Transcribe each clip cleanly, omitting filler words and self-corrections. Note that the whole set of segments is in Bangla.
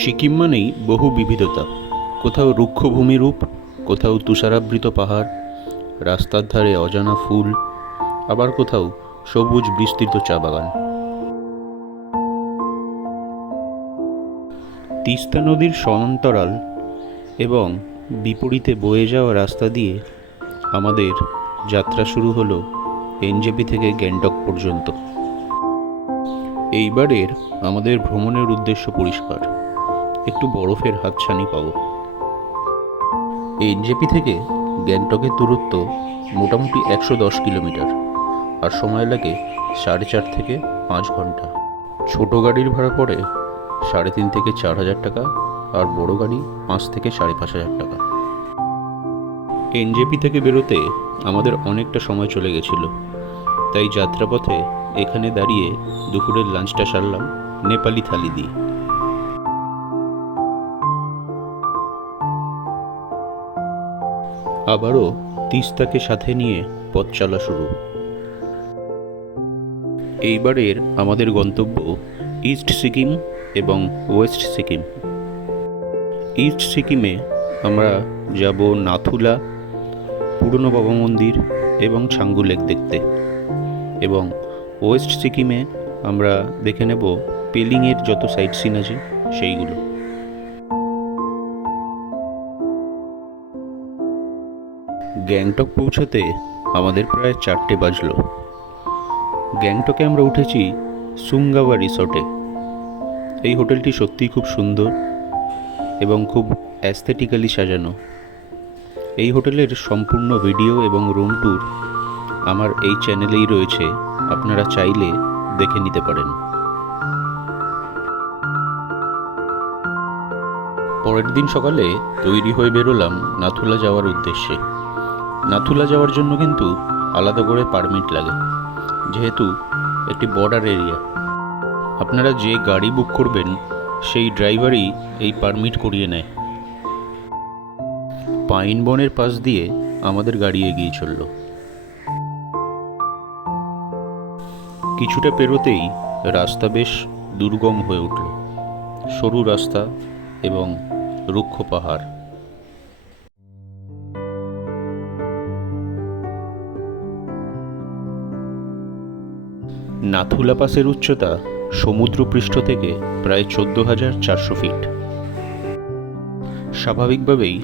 সিকিম মানেই বহু বিবিধতা। কোথাও রুক্ষ ভূমিরূপ, কোথাও তুষারাবৃত পাহাড়, রাস্তার ধারে অজানা ফুল, আবার কোথাও সবুজ বিস্তৃত চা বাগান। তিস্তা নদীর সমান্তরাল এবং বিপরীতে বয়ে যাওয়া রাস্তা দিয়ে আমাদের যাত্রা শুরু হলো এনজেপি থেকে গ্যাংটক পর্যন্ত। এইবারের আমাদের ভ্রমণের উদ্দেশ্য পরিষ্কার, একটু বরফের হাতছানি পাব। এনজেপি থেকে গ্যাংটকের দূরত্ব মোটামুটি 110 কিলোমিটার, আর সময় লাগে 4.5 থেকে 5 ঘন্টা। ছোট গাড়ির ভাড়া পড়ে 3,500 থেকে 4,000 টাকা, আর বড় গাড়ি 5 থেকে 5,500 টাকা। এনজেপি থেকে বেরোতে আমাদের অনেকটা সময় চলে গেছিল, তাই যাত্রাপথে এখানে দাঁড়িয়ে দুপুরের লাঞ্চটা সারলাম নেপালি থালি দিয়ে। আবারও তিস্তাকে সাথে নিয়ে পথ চলা শুরু। এইবারের আমাদের গন্তব্য ইস্ট সিকিম এবং ওয়েস্ট সিকিম। ইস্ট সিকিমে আমরা যাব নাথুলা, পুরনো বাবা মন্দির এবং ছাঙ্গু লেক দেখতে, এবং ওয়েস্ট সিকিমে আমরা দেখে নেব পেলিংয়ের যত সাইট সিন আছে সেইগুলো। গ্যাংটক পৌঁছাতে আমাদের প্রায় 4টে বাজলো। গ্যাংটকে আমরা উঠেছি সুঙ্গাওয়া রিসর্টে। এই হোটেলটি সত্যিই খুব সুন্দর এবং খুব অ্যাস্থেটিক্যালি সাজানো। এই হোটেলের সম্পূর্ণ ভিডিও এবং রুম ট্যুর আমার এই চ্যানেলেই রয়েছে, আপনারা চাইলে দেখে নিতে পারেন। পরের দিন সকালে তৈরি হয়ে বেরোলাম নাথুলা যাওয়ার উদ্দেশ্যে। নাথুলা যাওয়ার জন্য কিন্তু আলাদা করে পারমিট লাগে, যেহেতু একটি বর্ডার এরিয়া। আপনারা যে গাড়ি বুক করবেন সেই ড্রাইভারই এই পারমিট করিয়ে নেয়। পাইন বনের পাশ দিয়ে আমাদের গাড়ি এগিয়ে চলল। কিছুটা পেরোতেই রাস্তা বেশ দুর্গম হয়ে উঠল, সরু রাস্তা এবং রুক্ষ পাহাড়। নাথুলা পাসের উচ্চতা সমুদ্রপৃষ্ঠ থেকে প্রায় 14,400 ফিট। স্বাভাবিকভাবেই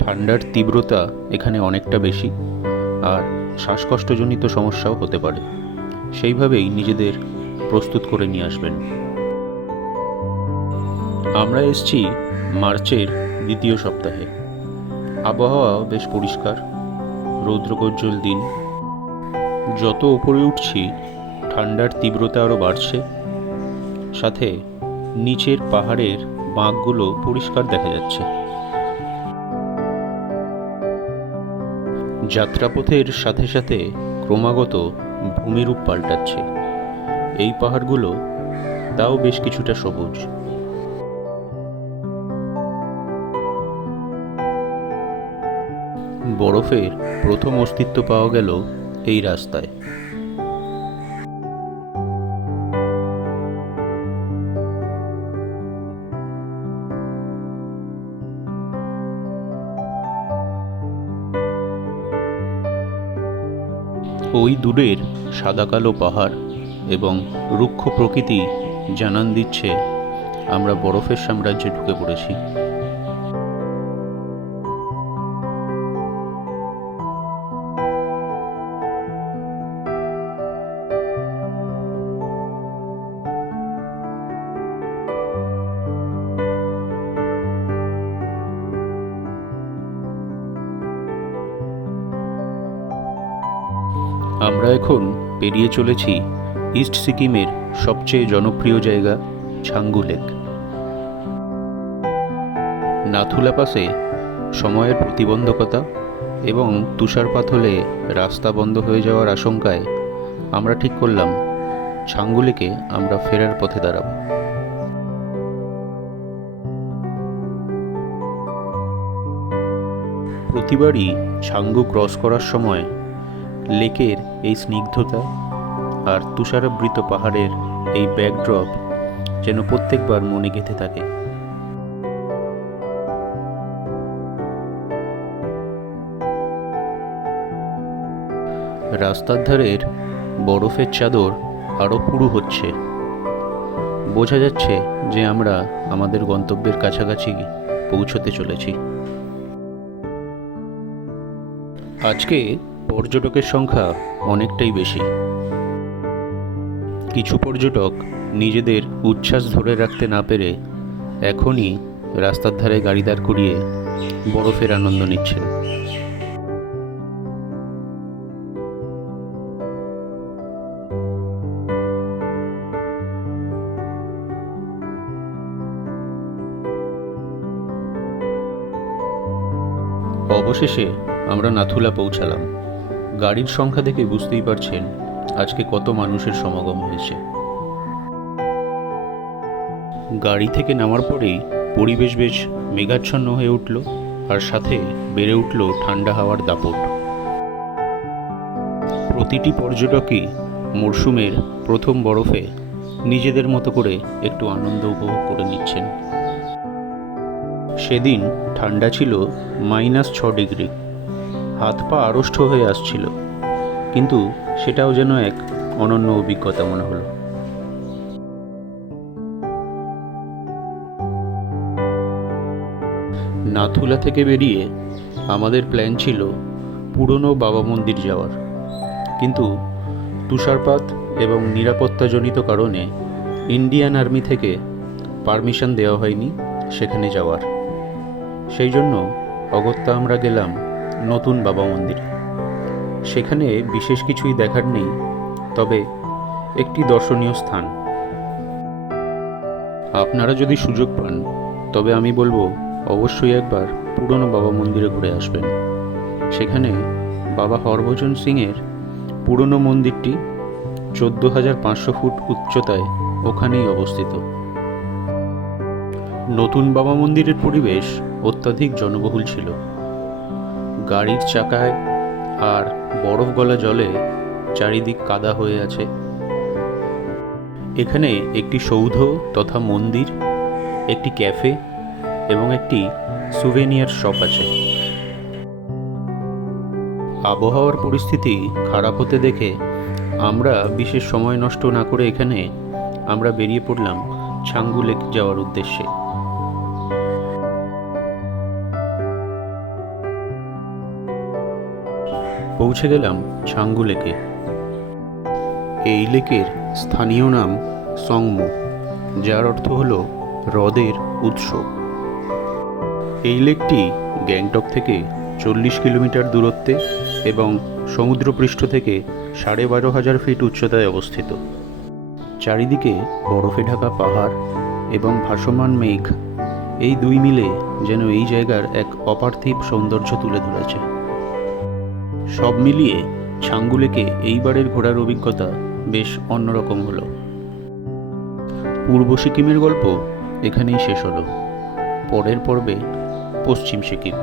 ঠান্ডার তীব্রতা এখানে অনেকটা বেশি, আর শ্বাসকষ্টজনিত সমস্যাও হতে পারে, সেইভাবেই নিজেদের প্রস্তুত করে নিয়ে আসবেন। আমরা এসেছি মার্চের দ্বিতীয় সপ্তাহে। আবহাওয়া বেশ পরিষ্কার, রৌদ্রোজ্জ্বল দিন। যত উপরে উঠছি ঠান্ডার তীব্রতা আরও বাড়ছে, সাথে নিচের পাহাড়ের বাঁকগুলো পরিষ্কার দেখা যাচ্ছে। যাত্রাপথের সাথে সাথে ক্রমাগত ভূমিরূপ পাল্টাচ্ছে। এই পাহাড়গুলো তাও বেশ কিছুটা সবুজ। বরফের প্রথম অস্তিত্ব পাওয়া গেল এই রাস্তায়। ওই দূরের সাদা কালো পাহাড় এবং রুক্ষ প্রকৃতি জানান দিচ্ছে আমরা বরফের সাম্রাজ্যে ঢুকে পড়েছি। আমরা এখন পেরিয়ে চলেছি ইস্ট সিকিমের সবচেয়ে জনপ্রিয় জায়গা ছাঙ্গু লেক। নাথুলা পাসে সময়ের প্রতিবন্ধকতা এবং তুষারপাত হলে রাস্তা বন্ধ হয়ে যাওয়ার আশঙ্কায় আমরা ঠিক করলাম ছাঙ্গু লেকে আমরা ফেরার পথে দাঁড়াব। প্রতিবারই ছাঙ্গু ক্রস করার সময় লেকের এই স্নিগ্ধতা আর তুষারাবৃত পাহাড়ের এই ব্যাকড্রপ যেন প্রত্যেকবার মনে গেঁথে থাকে। রাস্তার ধারের বরফের চাদর আরও পুরু হচ্ছে। বোঝা যাচ্ছে যে আমরা আমাদের গন্তব্যের কাছাকাছি পৌঁছতে চলেছি। আজকে পর্যটকের সংখ্যা অনেকটাই বেশি। কিছু পর্যটক নিজেদের উচ্ছ্বাস ধরে রাখতে না পেরে এখনই রাস্তার ধারে গাড়ি দাঁড় করিয়ে বরফের আনন্দ নিচ্ছেন। অবশেষে আমরা নাথুলা পৌঁছালাম। গাড়ির সংখ্যা দেখে বুঝতেই পারছেন আজকে কত মানুষের সমাগম হয়েছে। গাড়ি থেকে নামার পরেই পরিবেশ বেশ মেঘাচ্ছন্ন হয়ে উঠল, আর সাথে বেড়ে উঠল ঠান্ডা হাওয়ার দাপট। প্রতিটি পর্যটকই মরশুমের প্রথম বরফে নিজেদের মতো করে একটু আনন্দ উপভোগ করে নিচ্ছেন। সেদিন ঠান্ডা ছিল -6 ডিগ্রি। হাত পা আড়ষ্ট হয়ে আসছিল, কিন্তু সেটাও যেন এক অনন্য অভিজ্ঞতা মনে হলো। নাথুলা থেকে বেরিয়ে আমাদের প্ল্যান ছিল পুরনো বাবা মন্দির যাওয়ার, কিন্তু তুষারপাত এবং নিরাপত্তাজনিত কারণে ইন্ডিয়ান আর্মি থেকে পারমিশন দেওয়া হয়নি সেখানে যাওয়ার। সেই জন্য অগত্যা আমরা গেলাম নতুন বাবা মন্দির। সেখানে বিশেষ কিছুই দেখার নেই, তবে একটি দর্শনীয় স্থান। আপনারা যদি সুযোগ পান তবে আমি বলবো অবশ্যই একবার পুরনো বাবা মন্দিরে ঘুরে আসবেন। সেখানে বাবা হরভজন সিংয়ের পুরনো মন্দিরটি 14,500 ফুট উচ্চতায় ওখানেই অবস্থিত। নতুন বাবা মন্দিরের পরিবেশ অত্যাধিক জনবহুল ছিল। গাড়ির চাকায় আর বরফ গলা জলে চারিদিক কাদা হয়ে আছে। এখানে একটি সৌধ তথা মন্দির, একটি ক্যাফে এবং একটি সুভেনিয়ার শপ আছে। আবহাওয়ার পরিস্থিতি খারাপ হতে দেখে আমরা বিশেষ সময় নষ্ট না করে এখানে আমরা বেরিয়ে পড়লাম ছাঙ্গু লেক যাওয়ার উদ্দেশ্যে। পৌঁছে গেলাম ছাঙ্গু লেকে। এই লেকের স্থানীয় নাম সংমো, যার অর্থ হল হ্রদের উৎস। এই লেকটি গ্যাংটক থেকে 40 কিলোমিটার দূরত্বে এবং সমুদ্রপৃষ্ঠ থেকে 12,500 ফিট উচ্চতায় অবস্থিত। চারিদিকে বরফে ঢাকা পাহাড় এবং ভাসমান মেঘ, এই দুই মিলে যেন এই জায়গার এক অপার্থিব সৌন্দর্য তুলে ধরেছে। সব মিলিয়ে ছাঙ্গু লেকে এইবারের ঘোরার অভিজ্ঞতা বেশ অন্যরকম হলো। পূর্ব সিকিমের গল্প এখানেই শেষ হলো। পরের পর্বে পশ্চিম সিকিম।